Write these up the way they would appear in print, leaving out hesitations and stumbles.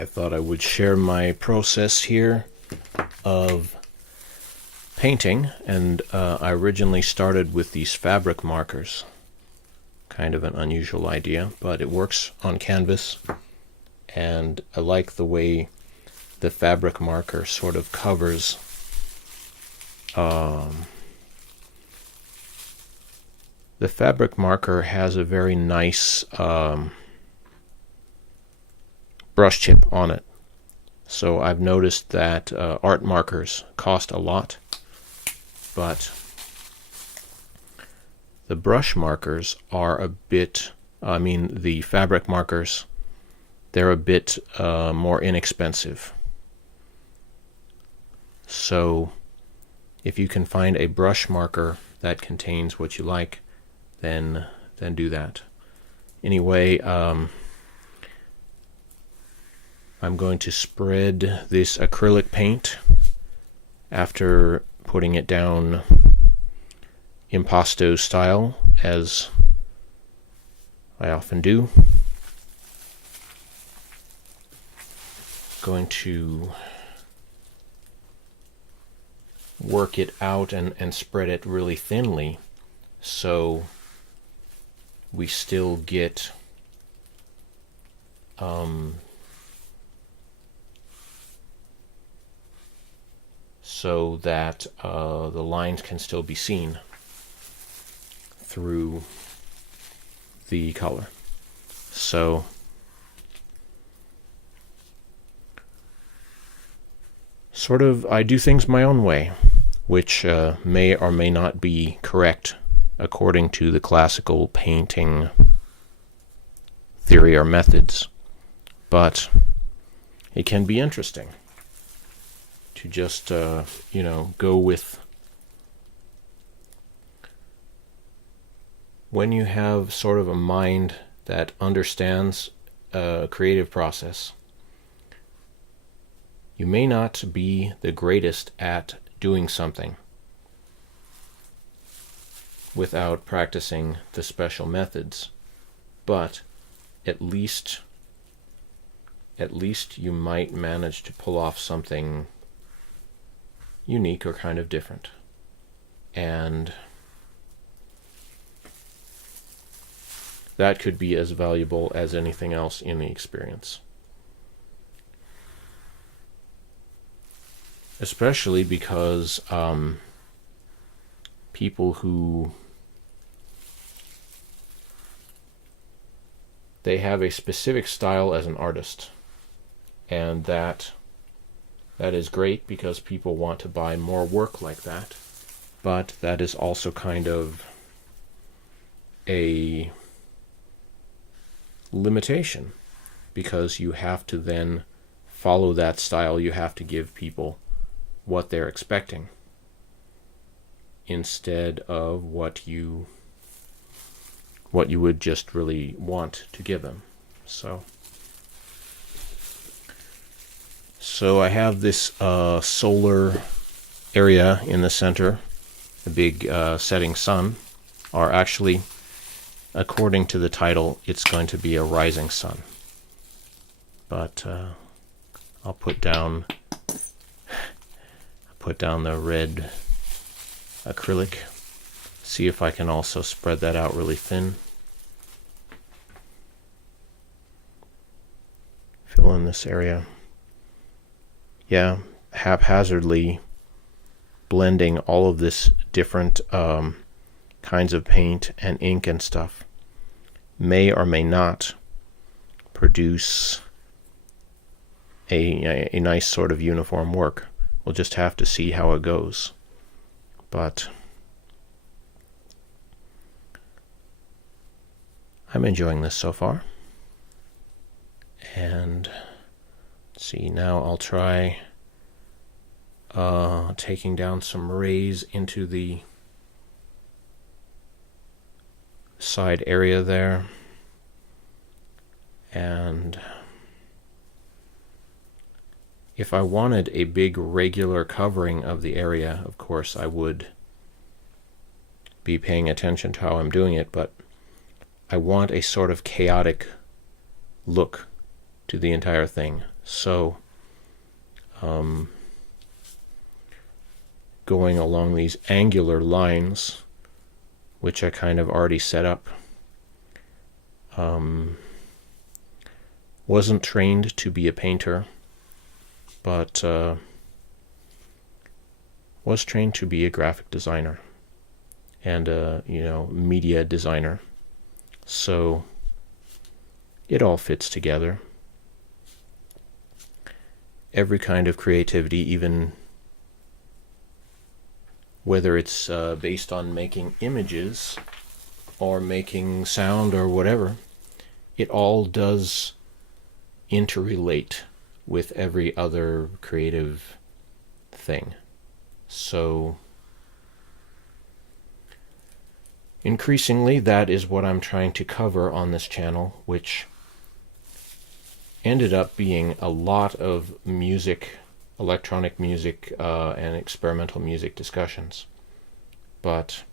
I thought I would share my process here of painting, and I originally started with these fabric markers. Kind of an unusual idea, but it works on canvas, and I like the way the fabric marker sort of covers the fabric marker has a very nice brush tip on it. So I've noticed that art markers cost a lot, but the brush markers are a bit, the fabric markers, they're a bit more inexpensive. So if you can find a brush marker that contains what you like, then do that. Anyway, I'm going to spread this acrylic paint after putting it down impasto style, as I often do. Going to work it out and spread it really thinly, so we still get so that the lines can still be seen through the color. So sort of I do things my own way, which may or may not be correct according to the classical painting theory or methods, but it can be interesting to just go with, when you have sort of a mind that understands a creative process. You may not be the greatest at doing something without practicing the special methods, but at least you might manage to pull off something unique or kind of different. And that could be as valuable as anything else in the experience. Especially because people who they have a specific style as an artist, and that is great because people want to buy more work like that, but that is also kind of a limitation, because you have to then follow that style. You have to give people what they're expecting instead of what you would just really want to give them. So I have this solar area in the center, the big setting sun, or actually, according to the title, it's going to be a rising sun. But I'll put down the red acrylic, see if I can also spread that out really thin. Fill in this area. Yeah, haphazardly blending all of this different kinds of paint and ink and stuff may or may not produce a nice sort of uniform work. We'll just have to see how it goes. But I'm enjoying this so far. And let's see, now I'll try taking down some rays into the side area there. And if I wanted a big regular covering of the area, of course I would be paying attention to how I'm doing it, but I want a sort of chaotic look to the entire thing. So going along these angular lines, which I kind of already set up, wasn't trained to be a painter, but was trained to be a graphic designer and a media designer. So it all fits together. Every kind of creativity, even whether it's based on making images or making sound or whatever, it all does interrelate with every other creative thing. So increasingly, that is what I'm trying to cover on this channel, which ended up being a lot of music, electronic music, and experimental music discussions. But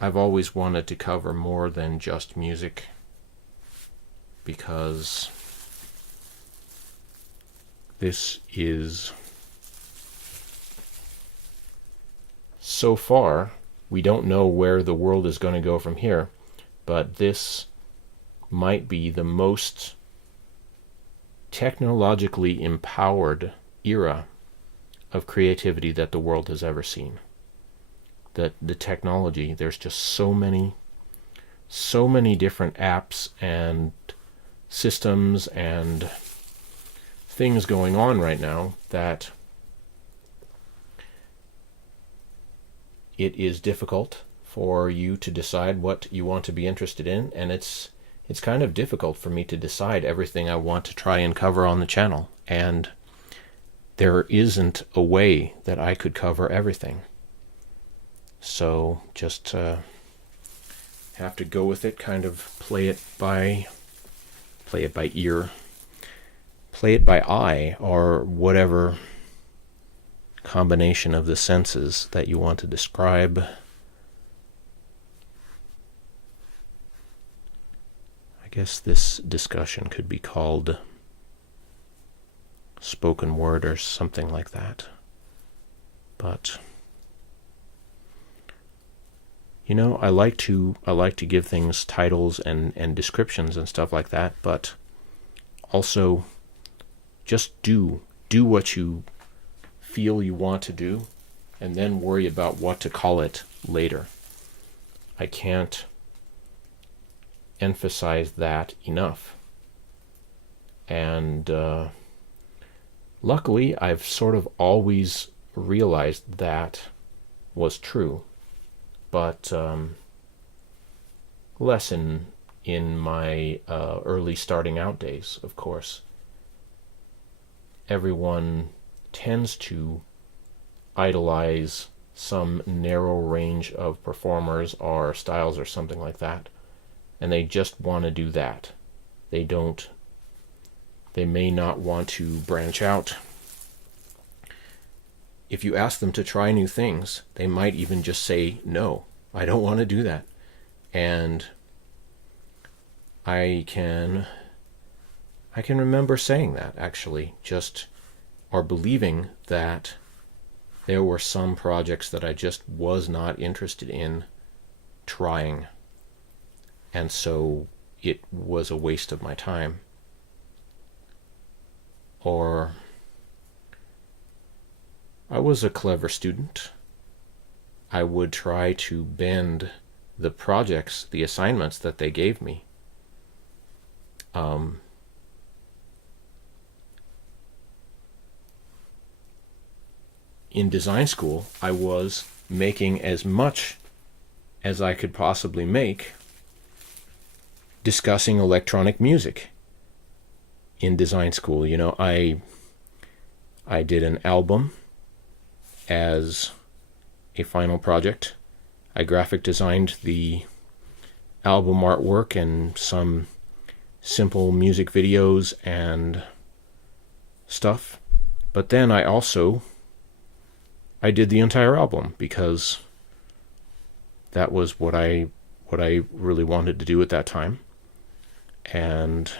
I've always wanted to cover more than just music, because this is, so far, we don't know where the world is going to go from here, but this might be the most technologically empowered era of creativity that the world has ever seen. That the technology, there's just so many different apps and systems and things going on right now that it is difficult for you to decide what you want to be interested in, and it's kind of difficult for me to decide everything I want to try and cover on the channel, and there isn't a way that I could cover everything. So just have to go with it, kind of play it by ear, play it by eye, or whatever combination of the senses that you want to describe. I guess this discussion could be called spoken word or something like that. But I like to give things titles and descriptions and stuff like that, but also just do what you feel you want to do, and then worry about what to call it later. I can't emphasize that enough. And luckily, I've sort of always realized that was true, but less in my early starting out days, of course. Everyone tends to idolize some narrow range of performers or styles or something like that, and they just want to do that. They may not want to branch out. If you ask them to try new things, they might even just say, no, I don't want to do that. And I can remember saying that, actually, or believing that there were some projects that I just was not interested in trying, and so it was a waste of my time. Or I was a clever student. I would try to bend the projects, the assignments that they gave me. In design school, I was making as much as I could possibly make discussing electronic music. In design school, I did an album as a final project. I graphic designed the album artwork and some simple music videos and stuff. But then I did the entire album, because that was what I really wanted to do at that time. And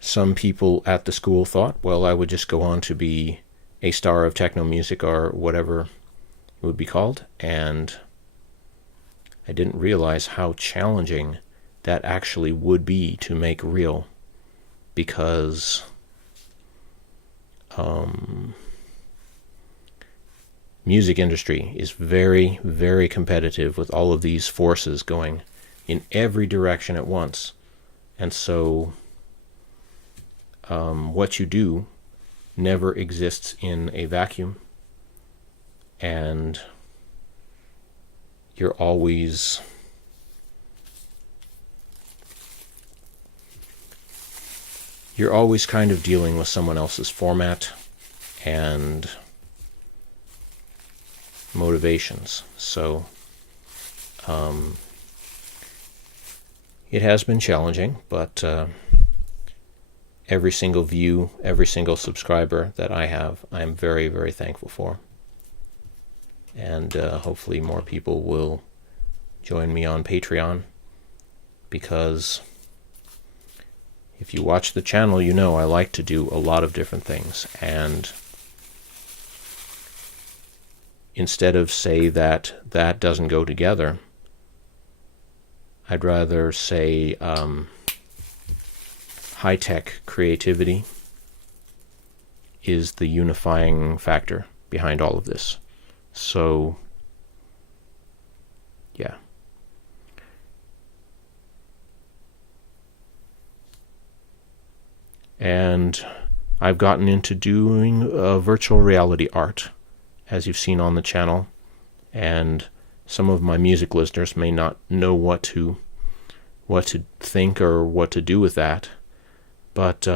some people at the school thought, well, I would just go on to be a star of techno music or whatever it would be called, and I didn't realize how challenging that actually would be to make real, because music industry is very, very competitive with all of these forces going in every direction at once. And so what you do never exists in a vacuum, and you're always kind of dealing with someone else's format and motivations. So it has been challenging, but every single view, every single subscriber that I have, I'm very, very thankful for. And hopefully more people will join me on Patreon, because if you watch the channel, you know I like to do a lot of different things. And instead of say that doesn't go together, I'd rather say high-tech creativity is the unifying factor behind all of this. So, yeah. And I've gotten into doing virtual reality art, as you've seen on the channel, and some of my music listeners may not know what to think or what to do with that, but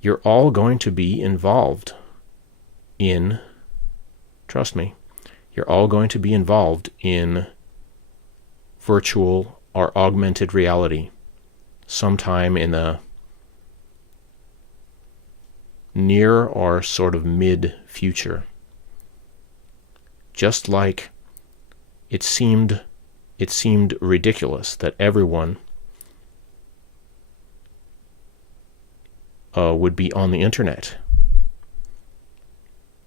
you're all going to be involved in, trust me, you're all going to be involved in virtual or augmented reality sometime in the near or sort of mid-future. Just like it seemed ridiculous that everyone would be on the internet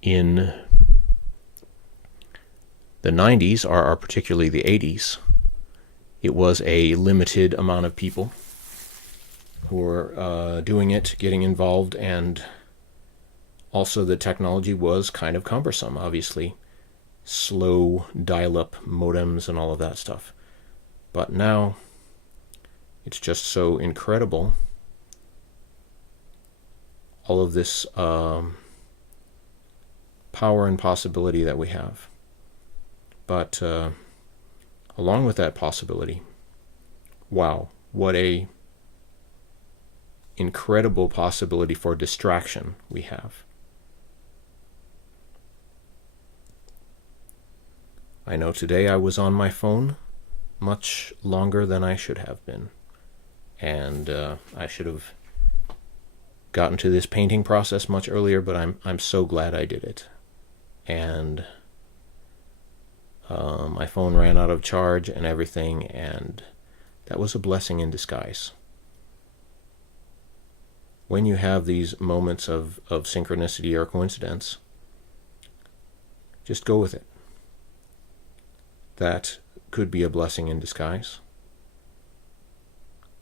in the 90s, or particularly the 80s. It was a limited amount of people who were doing it, getting involved, and also the technology was kind of cumbersome, obviously. Slow dial-up modems and all of that stuff. But now it's just so incredible, all of this power and possibility that we have. But along with that possibility, wow, what a incredible possibility for distraction we have. I know today I was on my phone much longer than I should have been, and I should have gotten to this painting process much earlier, but I'm so glad I did it. And my phone ran out of charge and everything, and that was a blessing in disguise. When you have these moments of synchronicity or coincidence, just go with it. That could be a blessing in disguise.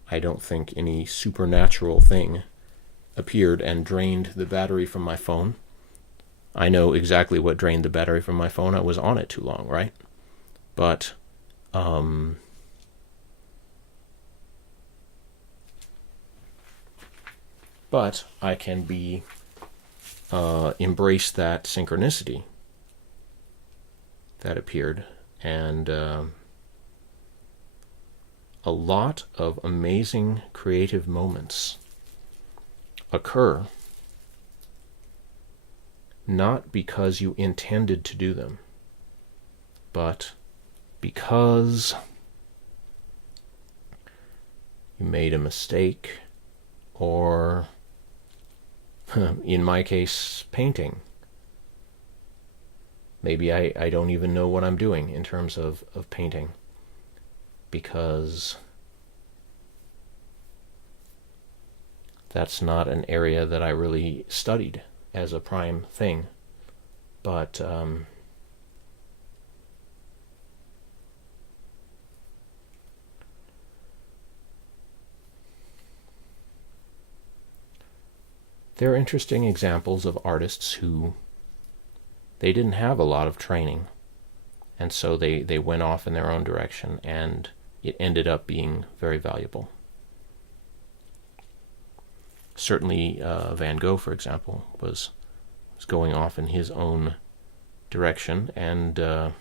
I don't think any supernatural thing appeared and drained the battery from my phone. I know exactly what drained the battery from my phone. I was on it too long, right? But I can embrace that synchronicity that appeared, and a lot of amazing creative moments occur not because you intended to do them, but because you made a mistake, or in my case, painting. Maybe I don't even know what I'm doing in terms of painting, because that's not an area that I really studied as a prime thing. But there are interesting examples of artists who they didn't have a lot of training, and so they went off in their own direction, and it ended up being very valuable. Certainly Van Gogh, for example, was going off in his own direction, and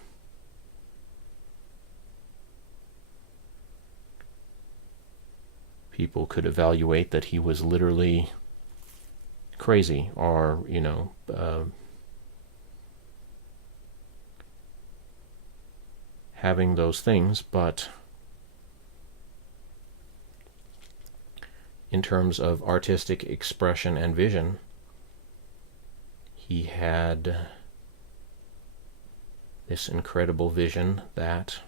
people could evaluate that he was literally crazy, or having those things, but in terms of artistic expression and vision, he had this incredible vision that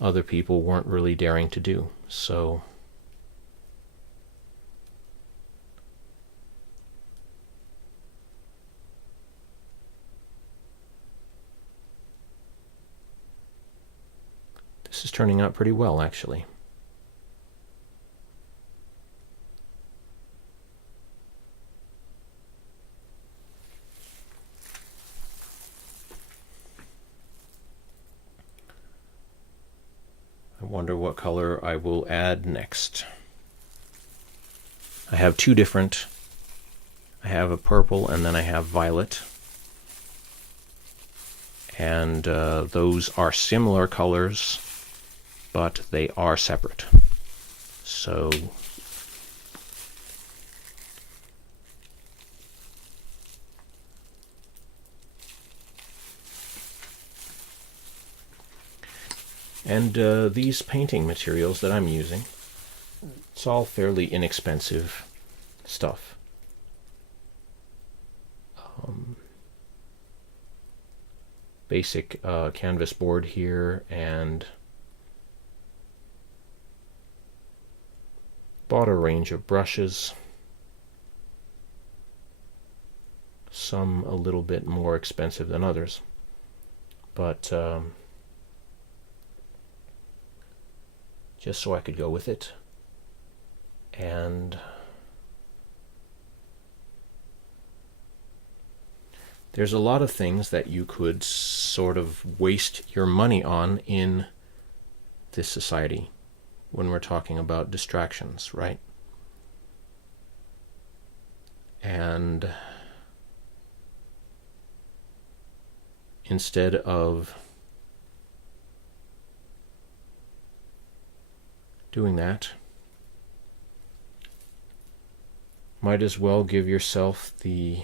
other people weren't really daring to do. So this is turning out pretty well, actually. I wonder what color I will add next. I have two different. I have a purple and then I have violet. And those are similar colors, but they are separate. So and these painting materials that I'm using, it's all fairly inexpensive stuff. Basic canvas board here, and bought a range of brushes, some a little bit more expensive than others, but just so I could go with it. And there's a lot of things that you could sort of waste your money on in this society when we're talking about distractions, right? And instead of doing that, might as well give yourself the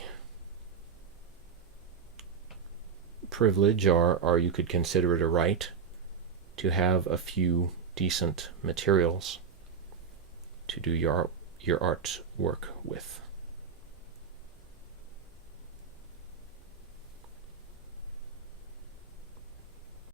privilege, or you could consider it a right, to have a few decent materials to do your artwork with.